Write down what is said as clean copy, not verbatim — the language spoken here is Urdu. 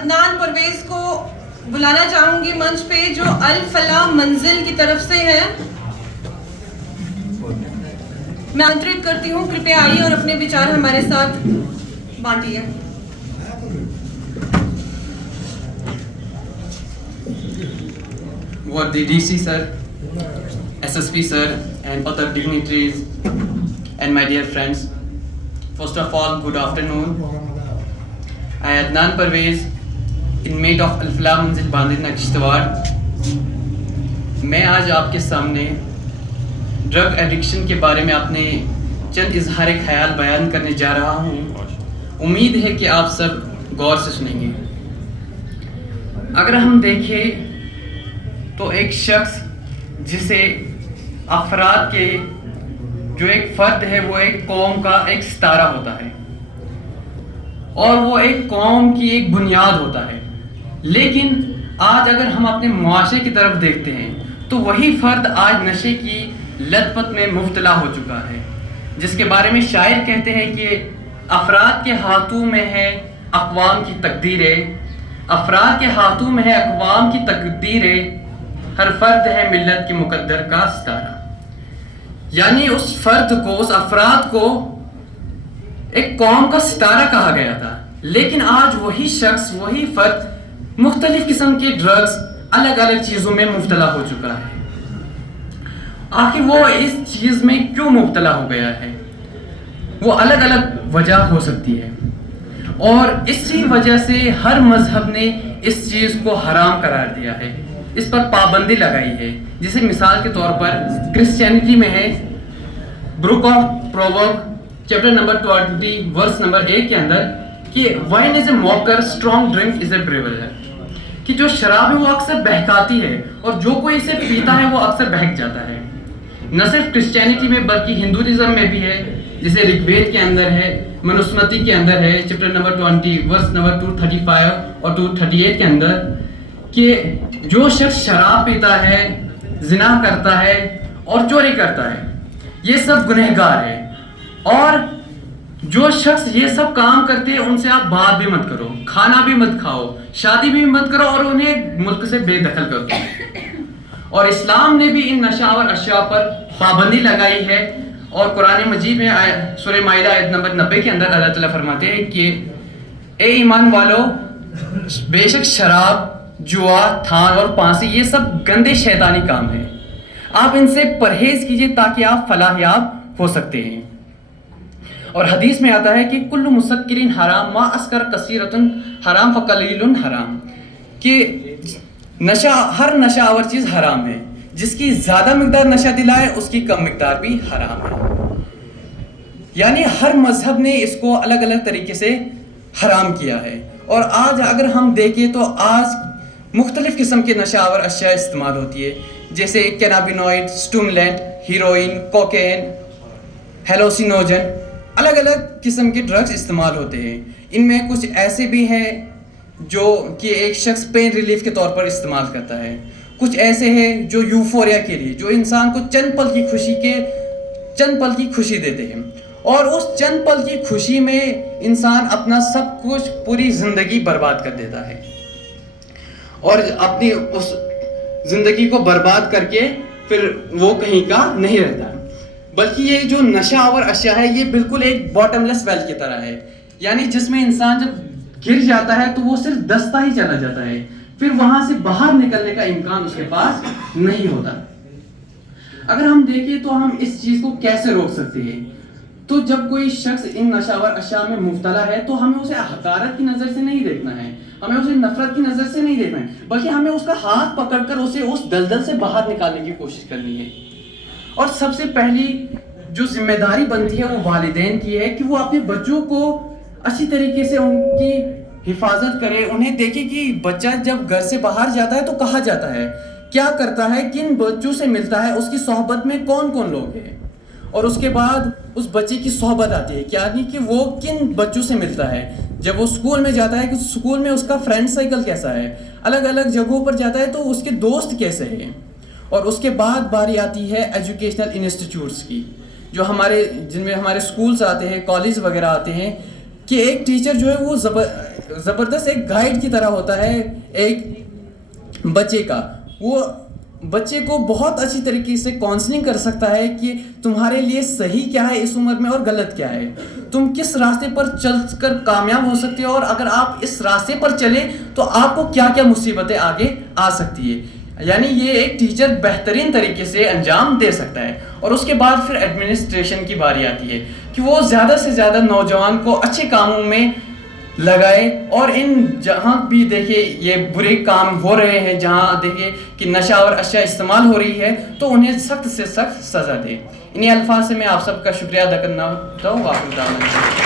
عدنان پرویز کو بلانا چاہوں گی منچ پہ، جو الفلاح منزل کی طرف سے ہے. میں آمنترت کرتی ہوں، کرپیا آئیے اور اپنے وچار ہمارے ساتھ بانٹیے. What the DC sir, SSP sir and other dignitaries and my dear friends, first of all, good afternoon. I am Adnan Parvez, inmate of Al-Falah Manzil Bandit Kishtawar. میں آج آپ کے سامنے ڈرگ ایڈکشن کے بارے میں اپنے چند اظہار خیال بیان کرنے جا رہا ہوں. امید ہے کہ آپ سب غور سے سنیں گے. اگر ہم دیکھیں تو ایک شخص جسے افراد کے جو ایک فرد ہے وہ ایک قوم کا ایک ستارہ ہوتا ہے اور وہ ایک قوم کی ایک بنیاد ہوتا ہے، لیکن آج اگر ہم اپنے معاشرے کی طرف دیکھتے ہیں تو وہی فرد آج نشے کی لت پت میں مبتلا ہو چکا ہے، جس کے بارے میں شاعر کہتے ہیں کہ افراد کے ہاتھوں میں ہے اقوام کی تقدیریں، افراد کے ہاتھوں میں ہے اقوام کی تقدیریں، ہر فرد ہے ملت کی مقدر کا ستارہ. یعنی اس فرد کو، اس افراد کو ایک قوم کا ستارہ کہا گیا تھا، لیکن آج وہی شخص، وہی فرد مختلف قسم کے ڈرگز، الگ الگ چیزوں میں مبتلا ہو چکا ہے. آخر وہ اس چیز میں کیوں مبتلا ہو گیا ہے؟ وہ الگ الگ وجہ ہو سکتی ہے، اور اسی وجہ سے ہر مذہب نے اس چیز کو حرام قرار دیا ہے، اس پر پابندی لگائی ہے. جسے مثال کے طور پر کرسچینٹی میں ہے book of proverb chapter number 20 verse number 1 کے اندر کہ وائن از اے موکر اسٹرانگ ڈرنک از اے بریولر، کہ جو شراب ہے وہ اکثر بہکاتی ہے اور جو کوئی اسے پیتا ہے وہ اکثر بہک جاتا ہے. نہ صرف کرسچینٹی میں بلکہ ہندوازم میں بھی ہے، جسے رگ وید کے اندر ہے، منوسمتی کے اندر ہے چیپٹر نمبر 20 ورس نمبر 235 اور 238 کے اندر کہ جو شخص شراب پیتا ہے، زنا کرتا ہے اور چوری کرتا ہے، یہ سب گنہگار ہے. اور جو شخص یہ سب کام کرتے ہیں ان سے آپ بات بھی مت کرو، کھانا بھی مت کھاؤ، شادی بھی مت کرو اور انہیں ملک سے بے دخل کر دو. اور اسلام نے بھی ان نشہ آور اشیاء پر پابندی لگائی ہے، اور قرآن مجید میں سورہ مائدہ آیت نمبر 90 کے اندر اللہ تعالیٰ فرماتے ہیں کہ اے ایمان والو، بے شک شراب، جوا، تھان اور پانسی یہ سب گندے شیطانی کام ہیں، آپ ان سے پرہیز کیجئے تاکہ آپ فلاح یاب ہو سکتے ہیں. اور حدیث میں آتا ہے کہ کل مسکرین حرام ما اسکر کثیرۃ حرام فقلیل حرام، کہ نشہ، ہر نشہ آور چیز حرام ہے، جس کی زیادہ مقدار نشہ دلائے اس کی کم مقدار بھی حرام ہے. یعنی ہر مذہب نے اس کو الگ الگ طریقے سے حرام کیا ہے. اور آج اگر ہم دیکھیں تو آج مختلف قسم کے نشہ آور اشیاء استعمال ہوتی ہے، جیسے کینابینوئڈ، اسٹیمولینٹ، ہیروئن، کوکین، ہیلوسینوجن، الگ الگ قسم کے ڈرگز استعمال ہوتے ہیں. ان میں کچھ ایسے بھی ہیں جو کہ ایک شخص پین ریلیف کے طور پر استعمال کرتا ہے، کچھ ایسے ہیں جو یوفوریا کے لیے، جو انسان کو چند پل کی خوشی دیتے ہیں، اور اس چند پل کی خوشی میں انسان اپنا سب کچھ، پوری زندگی برباد کر دیتا ہے، اور اپنی اس زندگی کو برباد کر کے پھر وہ کہیں کا نہیں رہتا. بلکہ یہ جو نشہ آور اشیاء ہے یہ بالکل ایک باٹم لیس ویل کی طرح ہے، یعنی جس میں انسان جب گر جاتا ہے تو وہ صرف دستہ ہی چلا جاتا ہے، پھر وہاں سے باہر نکلنے کا امکان اس کے پاس نہیں ہوتا. اگر ہم دیکھیں تو ہم اس چیز کو کیسے روک سکتے ہیں؟ تو جب کوئی شخص ان نشہ آور اشیاء میں مبتلا ہے تو ہمیں اسے حقارت کی نظر سے نہیں دیکھنا ہے، ہمیں اسے نفرت کی نظر سے نہیں دیکھنا ہے، بلکہ ہمیں اس کا ہاتھ پکڑ کر اسے اس دلدل سے باہر نکالنے کی کوشش کرنی ہے. اور سب سے پہلی جو ذمہ داری بنتی ہے وہ والدین کی ہے کہ وہ اپنے بچوں کو اچھی طریقے سے ان کی حفاظت کرے. انہیں دیکھے کہ بچہ جب گھر سے باہر جاتا ہے تو کہاں جاتا ہے، کیا کرتا ہے، کن بچوں سے ملتا ہے، اس کی صحبت میں کون کون لوگ ہیں، اور اس کے بعد اس بچے کی صحبت آتی ہے، یعنی کہ وہ کن بچوں سے ملتا ہے. جب وہ اسکول میں جاتا ہے کہ اسکول میں اس کا فرینڈ سائیکل کیسا ہے، الگ الگ جگہوں پر جاتا ہے تو اس کے دوست کیسے ہیں. اور اس کے بعد باری آتی ہے ایجوکیشنل انسٹیٹیوٹس کی، جو جن میں ہمارے اسکولس آتے ہیں، کالج وغیرہ آتے ہیں، کہ ایک ٹیچر جو ہے وہ زبردست ایک گائیڈ کی طرح ہوتا ہے ایک بچے کا. وہ بچے کو بہت اچھی طریقے سے کاؤنسلنگ کر سکتا ہے کہ تمہارے لیے صحیح کیا ہے اس عمر میں اور غلط کیا ہے, تم کس راستے پر چل کر کامیاب ہو سکتے ہو, اور اگر آپ اس راستے پر چلے تو آپ کو کیا کیا مصیبتیں آگے آ سکتی ہے. یعنی یہ ایک ٹیچر بہترین طریقے سے انجام دے سکتا ہے. اور اس کے بعد پھر ایڈمنسٹریشن کی باری آتی ہے کہ وہ زیادہ سے زیادہ نوجوان کو اچھے کاموں میں لگائے, اور ان جہاں بھی دیکھے یہ برے کام ہو رہے ہیں, جہاں دیکھے کہ نشہ اور اشیاء استعمال ہو رہی ہے, تو انہیں سخت سے سخت سزا دے. انہیں الفاظ سے میں آپ سب کا شکریہ ادا کرنا چاہتا ہوں.